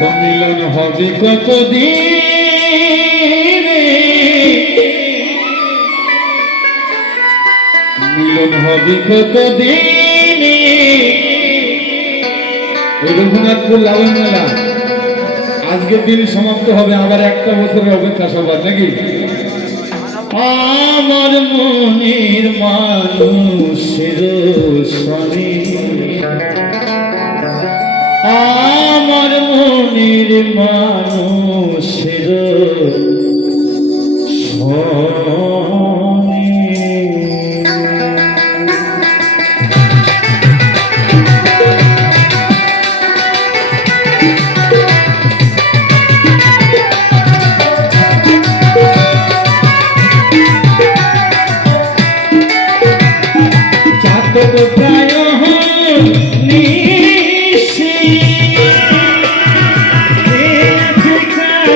মিলন হবে কতদিন? মিলন হবে কতদিন? রঘুনাথপুর লালন মেলা। আজকের দিন সমাপ্ত হবে, আবার একটা বছরের অপেক্ষা সবার, নাকি? আমার মনের মানুষের স্বামী আমার মনের মানুষের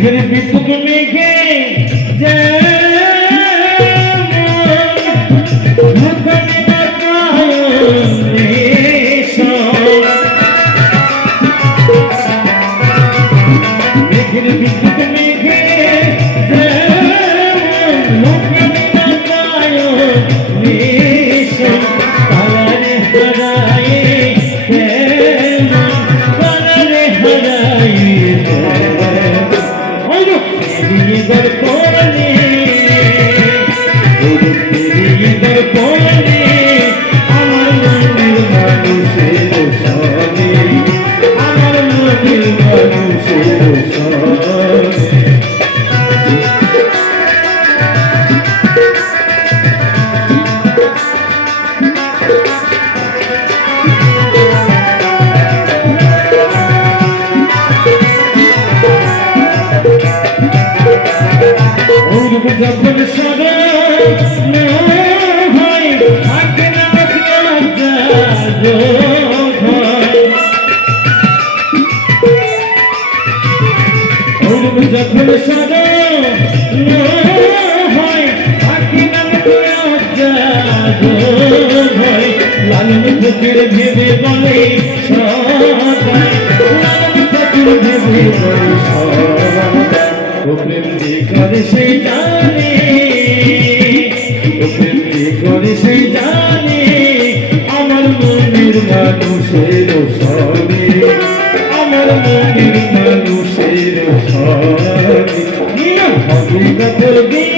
মেঘের বিপুক লালন ফকির ভেবে বলে সদাই ফকির ভেবে বলে ও প্রেম যে করে সেই জানে। ও প্রেম যে করে সেই জানে। আমার মনের মানুষের সনে আমার মনের মানুষের সনে হবিগত দিনে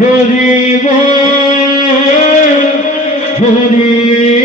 হরি হরি